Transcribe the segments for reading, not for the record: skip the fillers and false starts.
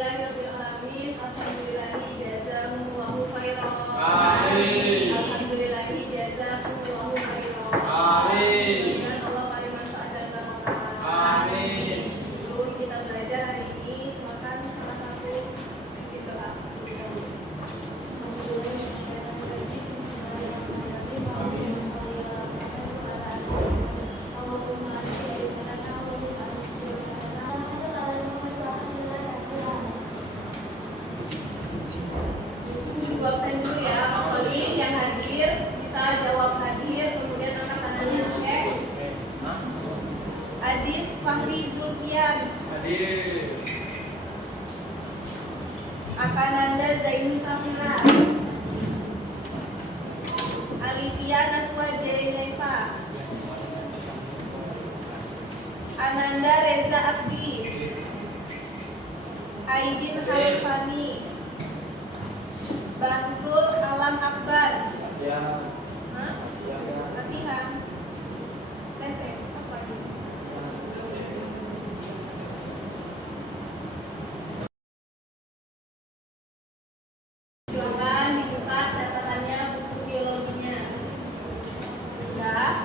Alhamdulillahirobbilalamin. Alhamdulillahi jazakumullahu khairan. Amin. Alhamdulillahi jazakumullahu khairan. Amin. Dengan Allah mari manfaat dan barokah. Amin. Sebelum kita belajar hari ini, silakan salah satu kita absen dulu ya, Mas Solim yang hadir bisa jawab hadir, kemudian angkat tangannya, oke? Adis Fahri Zulfian, Hadir. Akananda Zaini Safira, Alifia Naswa Jainesa, Ananda Reza Abdi, Aidin Khalifani, Bahrul Alam Akbar. Ya. Hah? Ya. Latihan. Tes ya? Apa ini? Silakan dibuka catatannya, buku biologinya. Sudah?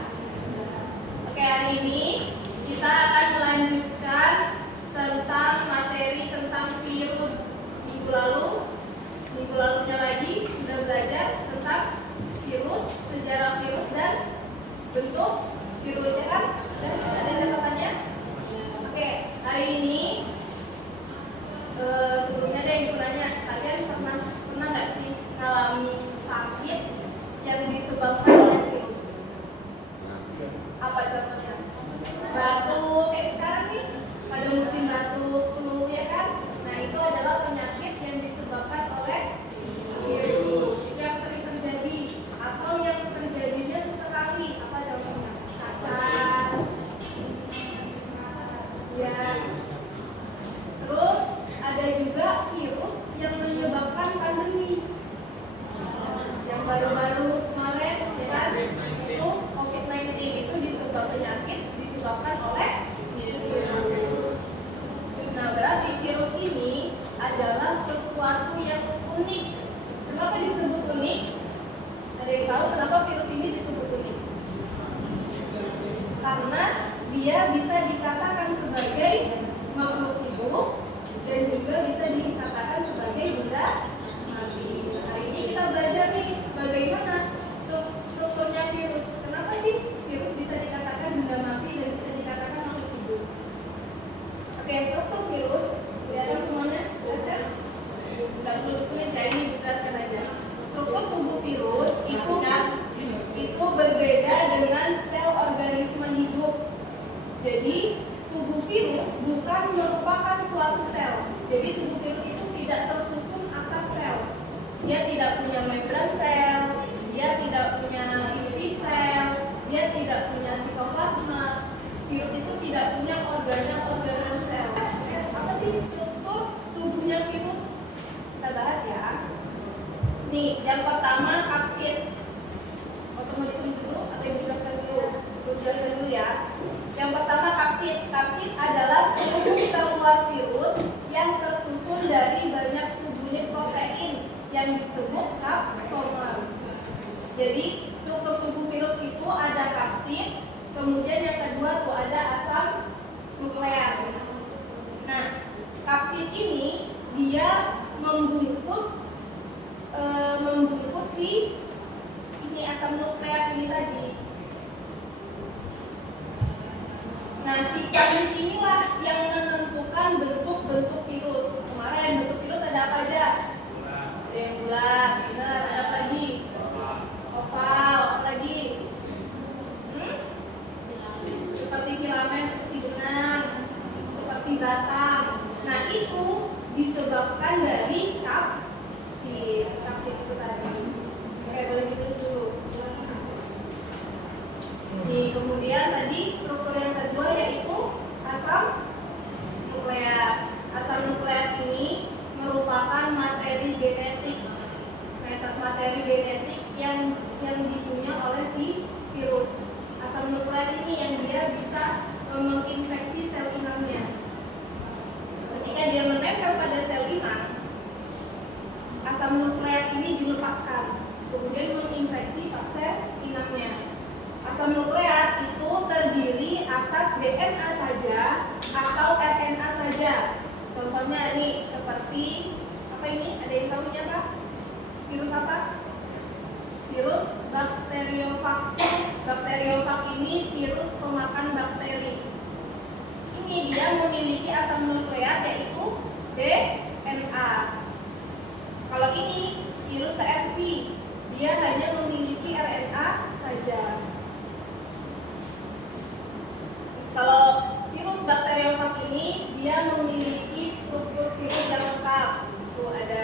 Oke, hari ini kita akan melanjutkan tentang materi tentang virus. Minggu lalunya lagi sudah belajar tentang virus, sejarah virus dan bentuk virusnya kan? Dan ada catatannya? Oke, hari ini sebelumnya ada yang nanya, kalian pernah nggak sih mengalami sakit yang disebabkan oleh virus? Apa contohnya? Batuk kayak sekarang nih, pada musim batuk, flu ya kan? Nah itu adalah penyakit yang disebabkan oleh virus yang sering terjadi atau yang terjadinya sesekali. Apa contohnya? Cacar, ya. Terus ada juga virus yang menyebabkan pandemi. Yang baru-baru kemarin, ya kan? Itu COVID-19 itu disebabkan oleh virus. Nah, berarti virus ini adalah sesuatu yang unik. Kenapa disebut unik? Ada yang tahu kenapa virus ini disebut unik? Karena dia bisa dikatakan sebagai makhluk hidup dan juga bisa dikatakan sebagai benda mati. Hari ini kita belajar nih bagaimana strukturnya virus. Kenapa sih virus bisa dikatakan benda mati dan bisa dikatakan makhluk hidup? Oke, struktur virus kelihatan semuanya jelas ya? Nggak perlu tulis ya, ini dijelaskan aja. Struktur tubuh virus itu berbeda dengan sel organisme hidup. Jadi tubuh virus bukan merupakan suatu sel. Jadi tubuh virus itu tidak tersusun atas sel. Dia tidak punya membran sel, dia tidak punya inti sel, dia tidak punya sitoplasma. Virus itu tidak punya organ sel. Apa sih struktur tubuhnya virus? Kita bahas ya. Nih, yang pertama kapsid. Mau ditulis dulu atau dijelaskan dulu? Dijelaskan dulu ya. Yang pertama kapsid. Kapsid adalah seluruh keluar virus yang tersusun dari banyak subunit protein yang disebut kapsomer. Jadi struktur tubuh virus itu ada kapsid, kemudian yang kedua tuh ada asam nukleat. Nah, kapsid ini dia membungkus si ini asam nukleat ini tadi. Nah, si kapsid inilah yang menentukan bentuk-bentuk virus. Kemarin bentuk virus ada apa aja? Ada yang bulat, benar. Ada apa lagi? Oval, apa lagi? Seperti filamen, seperti benang, seperti batang. Nah, itu disebabkan dari kapsid. Kapsid itu tadi. Oke, boleh ditulis dulu. Nih, kemudian tadi struktur yang kedua yaitu asam nukleat. Asam nukleat ini merupakan materi genetik. Materi genetik yang dipunya oleh si virus. Asam nukleat ini yang dia bisa menginfeksi sel inangnya. Ketika dia menempel pada sel kemudian menginfeksi pak sel inangnya. Asam nukleat itu terdiri atas DNA saja atau RNA saja. Contohnya nih seperti apa ini? Ada yang tahunya Kak? Virus apa? Virus bakteriofag. Bakteriofag ini virus pemakan bakteri. Ini dia memiliki asam nukleat yaitu DNA. Kalau ini virus TFV, dia hanya memiliki RNA saja. Kalau virus bakteriofag ini dia memiliki struktur virus yang lengkap. Itu ada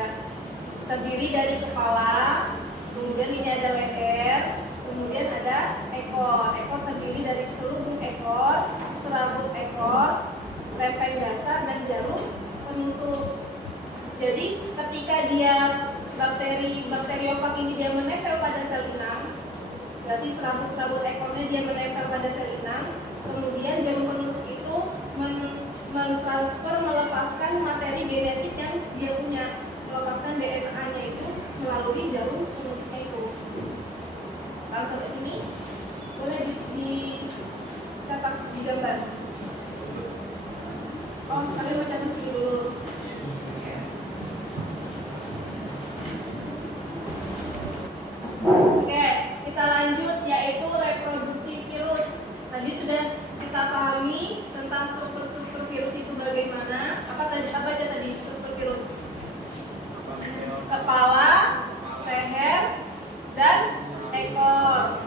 terdiri dari kepala, kemudian ini ada leher, kemudian ada ekor. Ekor terdiri dari selubung ekor, serabut ekor, lempeng dasar dan jarum penusuk. Jadi ketika dia bakteriofag ini dia menempel pada sel inang, berarti serabut ekornya dia menempel pada sel inang, kemudian jarum penusuk itu melepaskan materi genetik yang dia punya, melepaskan DNA-nya itu melalui jarum penusuknya itu. Paham sampai sini? Boleh dicatat di gambar. Oh, kalian mau catat dulu. Oke, kita lanjut yaitu reproduksi virus. Tadi sudah kita pahami tentang struktur virus itu bagaimana. Apa aja tadi struktur virus? Kepala, leher, dan ekor.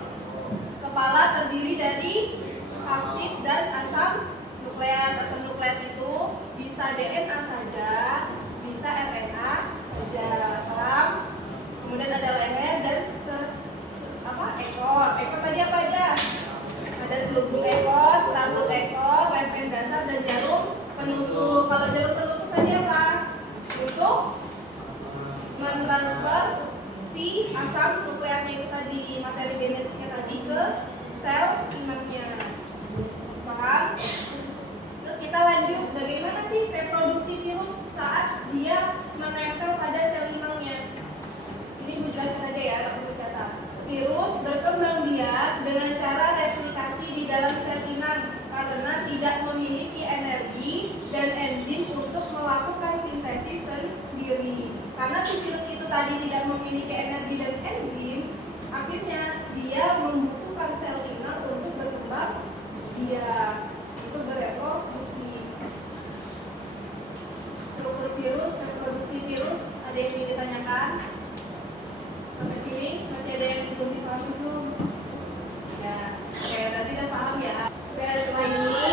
Kepala terdiri dari kapsid dan asam nukleat. Asam nukleat itu bisa DNA saja, bisa RNA saja. Paham? Kemudian ada leher dan ekor. Ekor tadi apa aja? Ada selubung ekor, serabut ekor, lempeng dasar dan jarum penusuk. Kalau jarum penusuk tadi apa? Untuk mentransfer si asam nukleatnya itu tadi, materi genetiknya tadi ke sel inangnya. Paham? Terus kita lanjut, bagaimana sih reproduksi virus saat dia menempel pada sel inangnya? Ini Bu jelaskan aja ya, aku catat. Virus berkembang biak dengan cara replikasi di dalam sel inang karena tidak memiliki energi dan enzim untuk melakukan sintesis sendiri. Karena si virus itu tadi tidak memiliki energi dan enzim, akhirnya dia membutuhkan sel inang untuk berkembang biak, untuk bereproduksi. Struktur virus, reproduksi virus, ada yang ingin ditanyakan? Sampai sini masih ada yang belum dipahami belum? Ya, oke, berarti udah paham ya. Oke, setelah ini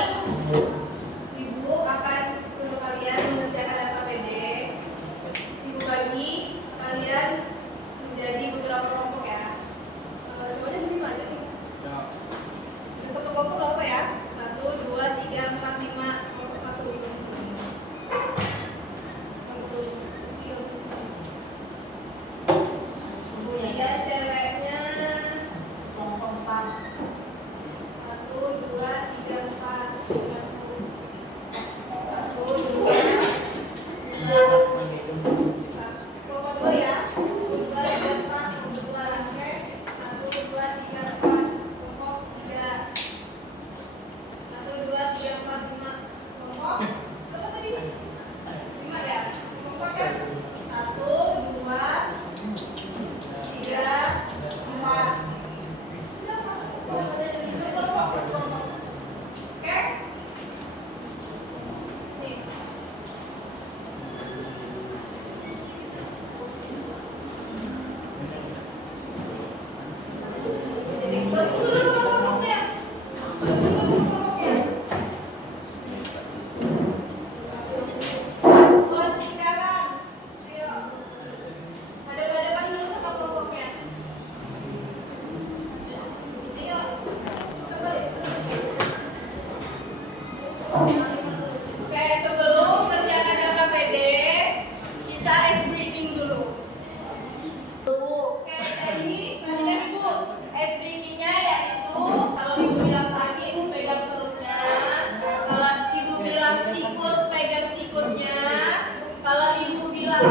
Ibu akan suruh kalian mengerjakan LKPD. Ibu bagi kalian menjadi beberapa kelompok ya. Coba aja dulu aja nih. Satu kelompok nggak apa ya? 1, 2, 3, 4, 5, kelompok 1 gitu. Kemudian ceweknya kelompok 4. 1, 2, 3, 4. 1, 2, kelompok 2 ya. 2, 3, 4, kelompok 2. Oke. 1, 2, 3, 4, kelompok 3. 1, 2, 3, 4, 5. Kelompok berapa tadi? 5 ya? Kelompok kan? 1, 2, 3, 4. Oke? Nih. Jadi bagi dulu sama kelompoknya. Bagi dulu sama kelompoknya. Buat sekarang. Ayo. Ada depan dulu sama kelompoknya. Ayo. Coba deh. Oke, sebelum kerjakan LKPD, kita ice breaking dulu. Oke, jadi perhatikan Ibu, ice breakingnya yaitu kalau Ibu bilang sakit, pegang perutnya. Kalau Ibu bilang sikut, pegang sikutnya. Kalau Ibu bilang